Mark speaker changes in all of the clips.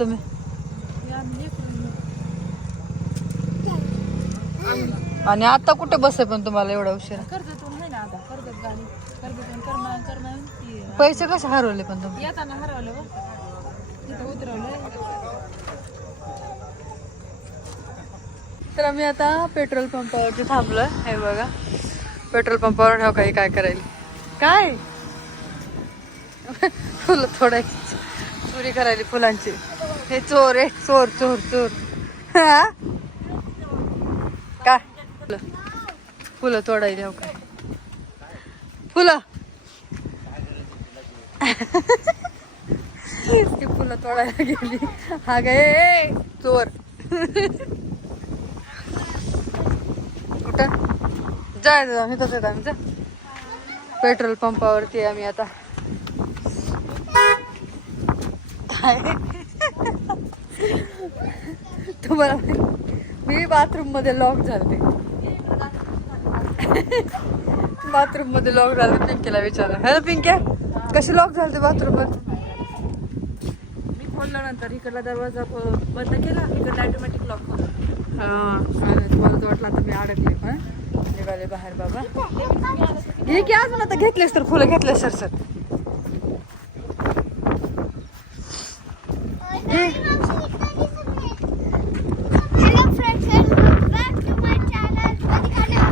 Speaker 1: तुम्ही? आणि आता कुठे बसे पण तुम्हाला एवढा उशीर?
Speaker 2: कर्जतून आहे ना आता कर्जत गाडी कर्जतून कर्मा कर्मा ती
Speaker 1: पैसे कसे हरवले पण तुम्ही?
Speaker 2: येताना हरवलं बघ तिथं उतरवलं
Speaker 1: तर आम्ही आता पेट्रोल पंपावरती थांबलो हे बघा. पेट्रोल पंपावर ठेव काही काय करायला? काय? फुलं थोडं चोरी करायली फुलांची. हे चोर आहे चोर चोर चोर. हा? काय? फुलं फुलं तोडायली हो काय फुलं. ती फुलं तोडायला गेली. हा गे चोर. कुठं? जायचं आम्ही तसं आम्ही पेट्रोल पंपावरती आम्ही आता. काय? तुम्हाला मी बाथरूममध्ये लॉक झाले बाथरूममध्ये लॉक झाले पिंकीला विचारलं. हॅलो पिंक्या कशी लॉक झाले बाथरूममध्ये
Speaker 2: मी खोलल्यानंतर इकडला दरवाजा बंद केला इकडला ऑटोमॅटिक लॉक होता
Speaker 1: तुम्हाला तर वाटलं आता मी अडकले पण निघाले बाहेर बाबा. हे की अजून आता? घेतलेस तर फुलं घेतले sir sir
Speaker 3: Hello friends, welcome back to my channel. कधी खाणार?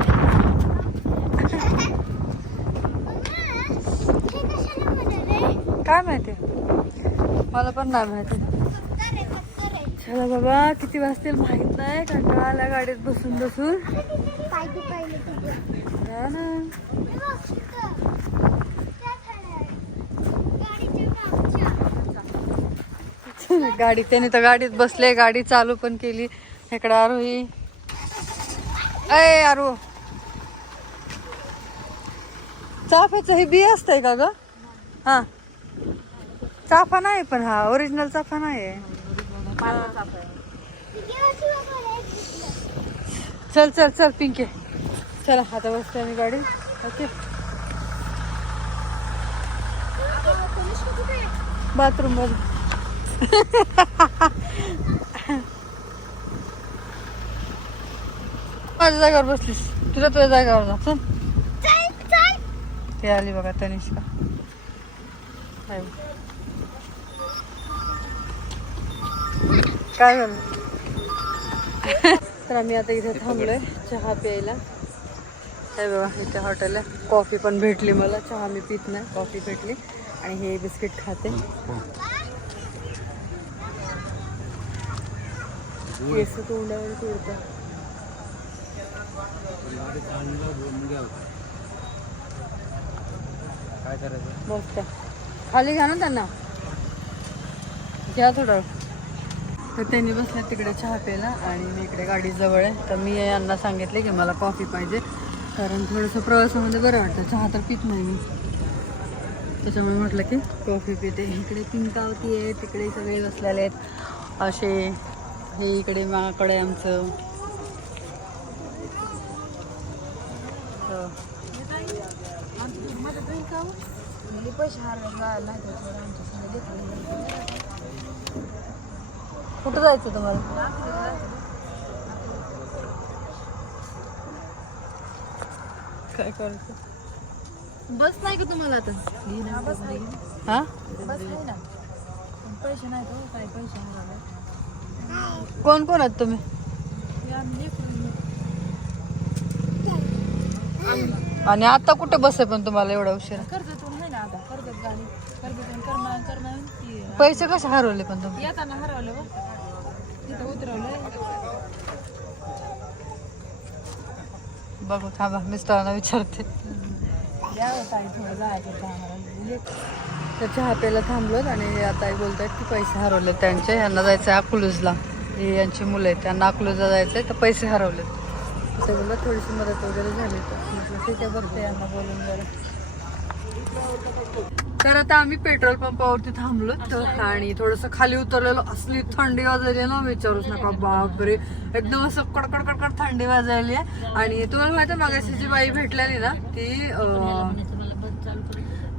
Speaker 3: हे कशाला म्हणाले?
Speaker 1: काय माहिती मला नाही माहिती चला बाबा किती वाजतील माहीत नाही. कंटाळा आला गाडीत बसून बसून. गाडी त्याने तर गाडीत बसले गाडी चालू पण केली. इकडं आरोही. अय आरो. चाफ्याचं हे बी असतंय का ग? हा. चाफा नाही पण हा ओरिजिनल चाफा नाही. चल चल चल पिंके. चला आता बसते आम्ही गाडी ओके. बाथरूममध्ये. माझ्या जागेवर बसलीस. तुला तुझ्या जागेवर जा चल. ते आली बघा तनिष्का. काय झालं तर आम्ही आता इथे थांबलोय चहा प्यायला. हे बघा इथे हॉटेल आहे कॉफी पण भेटली मला. चहा मी पित नाही कॉफी भेटली. आणि हे बिस्किट खाते. केस तोंडावर तोडतं
Speaker 4: काय करायचं?
Speaker 1: मस्त. खाली घ्या ना त्यांना. घ्या थोडं. तर त्यांनी बसले तिकडे चहा प्यायला आणि मी इकडे गाडी जवळ आहे. तर मी यांना सांगितले की मला कॉफी पाहिजे. कारण थोडंसं प्रवासामध्ये बरं वाटतं. चहा तर पित नाही मी. त्याच्यामुळे म्हटलं की कॉफी पिते. इकडे पिंकावती आहे तिकडे सगळे बसलेले आहेत. असे हे इकडे माकडे आमचं. हो.
Speaker 2: माझं बहीण का हो? म्हणजे पैसे हरवले नाही त्याच्यावर आमच्या संग लेकरं.
Speaker 1: कुठं जायचं तुम्हाला? काय करायचं? बस नाही का तुम्हाला आता?
Speaker 2: हा, बस नाही
Speaker 1: हा
Speaker 2: बस नाही ना पण पैसे नाही तो काय पैसे हरवले
Speaker 1: कोण कोण आहेत तुम्ही?
Speaker 2: हे आम्ही लेकरं.
Speaker 1: आणि आता कुठे बसे पण तुम्हाला एवढा उशिरा?
Speaker 2: कर्जतून ती
Speaker 1: पैसे कसे हरवले पण तुम्ही?
Speaker 2: येताना हरवलं बघ तिथं उतरवलं.
Speaker 1: बघू थांबा मिस्टरांना विचारते.
Speaker 2: आम्हाला.
Speaker 1: तर चहा प्यायला थांबलोत आणि आता बोलत आहेत की पैसे हरवले त्यांचे. यांना जायचं आहे अकलूजला. ही यांची मुलं आहेत. त्यांना अकलूजला जायचं आहे तर पैसे हरवले ते बोललं थोडीशी मदत वगैरे झाली तर. म्हटलं ठीक आहे बघते यांना बोलून जरा. तर आता आम्ही पेट्रोल पंपावरती थांबलो तर आणि थोडस खाली उतरलेलो. असली थंडी वाजायली आहे ना विचारूच नका बापरे. एकदम असं कडकड कडकड थंडी वाजायली आहे. आणि तुम्हाला माहिती आहे मागाशी जी बाई भेटलेली ना ती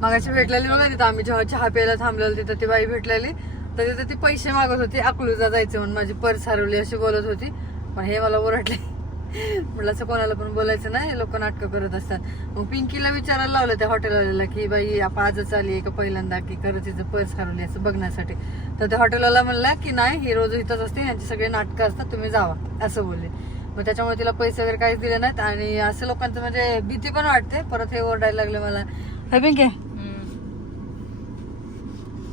Speaker 1: मागाशी भेटलेली बघा तिथं. आम्ही जेव्हा चहा प्यायला थांबलेलो तिथं ती बाई भेटलेली. तर तिथं ती पैसे मागत होती अकलूजा जायचं म्हणून. माझी पर्स हरवली अशी बोलत होती. पण हे मला ओरडले. म्हटलं असं कोणाला पण बोलायचं नाही लोक नाटकं करत असतात. मग पिंकीला विचारायला लावलं त्या हॉटेलवाल्याला की बाई आपण आजच आली का पहिल्यांदा? की खरं तिचं पर्स हरवली असं बघण्यासाठी. तर त्या हॉटेलवाला म्हणला की नाही ही रोज इथंच असते यांची सगळे नाटकं असतात तुम्ही जावा. असं बोलले. मग त्याच्यामुळे तिला पैसे वगैरे काहीच दिले नाहीत आणि असं लोकांचं म्हणजे भीती पण वाटते. परत हे ओरडायला लागले मला. हे पिंके.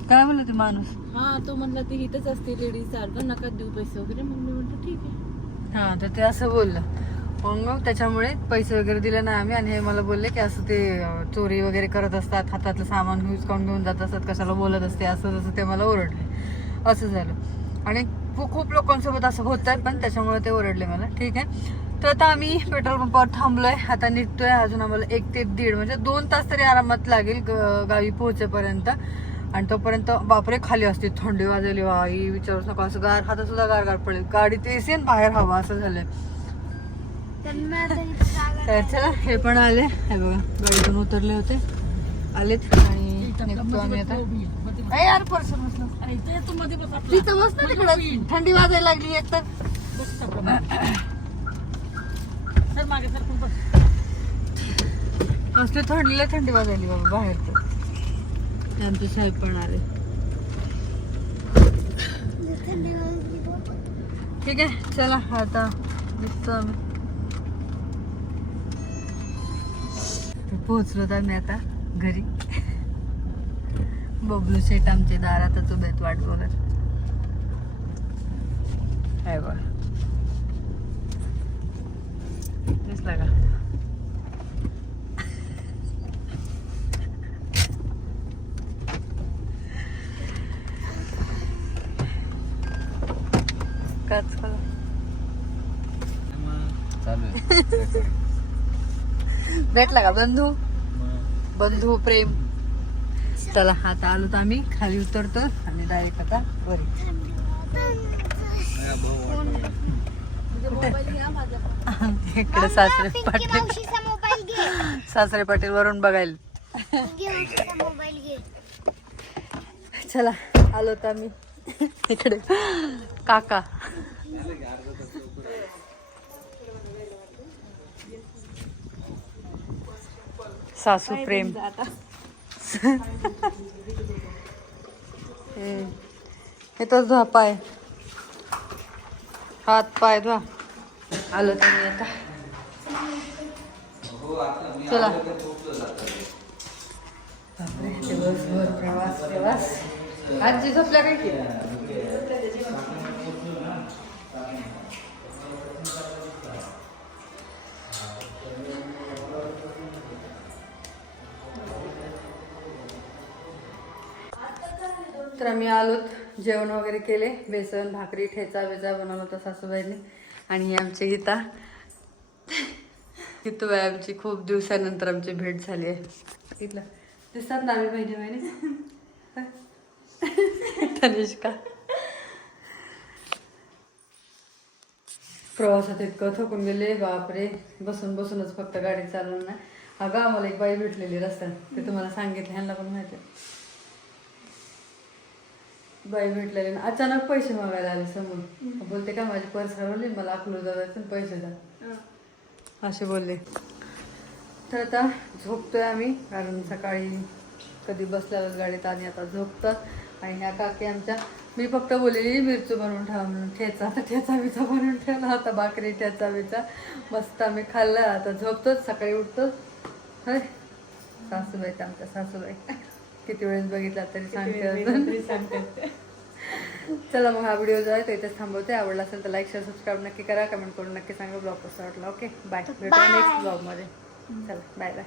Speaker 1: काय म्हणलं ते माणूस?
Speaker 2: हा तो म्हणला ती इथंच असते लेडीज सारखं नका देऊ पैसे वगैरे. मग मी म्हटलं ठीक आहे
Speaker 1: हा तर ते असं बोललं. मग मग त्याच्यामुळे पैसे वगैरे दिले नाही आम्ही आणि हे मला बोलले की असं ते चोरी वगैरे करत असतात हातातलं सामान हुसकावून घेऊन जात असतात कशाला बोलत असते असं तसं ते मला ओरडले. असं झालं. आणि खूप खूप लोकांसोबत असं होत आहे पण त्याच्यामुळे ते ओरडले मला. ठीक आहे. तर आता आम्ही पेट्रोल पंपावर थांबलोय. आता निघतोय. अजून आम्हाला एक ते दीड म्हणजे दोन तास तरी आरामात लागेल ग- गावी पोहोचेपर्यंत. आणि तोपर्यंत बापरे खाली असते थंडी वाजली आई विचारूच नका असं गार हातात सुद्धा गार गार पडेल. गाडीत एसी आणि बाहेर हवा असं झालंय.
Speaker 3: तर
Speaker 1: चला हे पण आले. हे बघा गाडीतून उतरले होते. आलेत आणि निघतो आम्ही आता. यार पर्स तिथं बस ना तिकडं. थंडी वाजायला लागली एक तर. असले थंडीला थंडी वाजायली बाबा बाहेर तर. ते आमचे साहेब पण आले ठीक आहे चला आता दिसतो आम्ही. पोहोचलो तर आम्ही आता घरी. बबलू शेट आमचे दारातच उभे आहेत वाट बघत. आहे बघ. दिसला का? भेटला का बंधू? बंधू प्रेम. चला आता आलो तर आम्ही. खाली उतरतो आणि डायरेक्ट आता वरी. इकडे सासरे पाटील.
Speaker 3: मावशीचा मोबाईल घे.
Speaker 1: सासरे पाटील वरून बघायला. चला आलो तर आम्ही. इकडे. काका. सासू प्रेम. हम्म. इथंच धुवा पाय. हात पाय धुवा. आलो तर मी आता. चला. दिवसभर प्रवास प्रवास. आजी झोपल्या काय? की तर आम्ही आलोत. जेवण वगैरे केले. बेसन भाकरी ठेचा वेचा बनवला होता सासूबाईंनी. आणि आमची गीता. गीतू बाई आमची खूप दिवसानंतर आमची भेट झाली आहे. बघितलं? दिसतात ना आम्ही बहिणी बहिणी तनिष्का. प्रवासात इतकं थकून गेले. बापरे. बसून बसूनच फक्त गाडी चालवून नाही अगं आम्हाला एक बाई भेटलेली रस्त्यात ते तुम्हाला सांगितलं ह्यांना पण माहिती आहे. बाई भेटलेली आणि अचानक पैसे मागायला आले समोर. बोलते का माझी पर्स हरवली मला अकलूज जायचं पैसे द्या. असे बोलले. तर आता झोपतोय आम्ही कारण सकाळी कधी बसल्यावर गाडीत आणि आता झोपतात आणि ह्या काकी आमच्या मी फक्त बोललेली मिरचू बनवून ठेवा म्हणून. ठेचा तर ठेचा बिचा बनवून ठेवला होता भाकरी ठेचा बिचा. मस्त आम्ही खाल्ला आता झोपतोच सकाळी उठतो होय? सासूबाई तर आमच्या सासूबाई. किती वेळेस बघितला तरी सांगते अजून. चला मग हा व्हिडिओ जो आहे तो इथेच थांबवते. आवडला असेल तर लाईक शेअर सबस्क्राईब नक्की करा. कमेंट करून नक्की सांगा ब्लॉग कसा वाटला ओके बाय भेटूया नेक्स्ट ब्लॉगमध्ये चला बाय बाय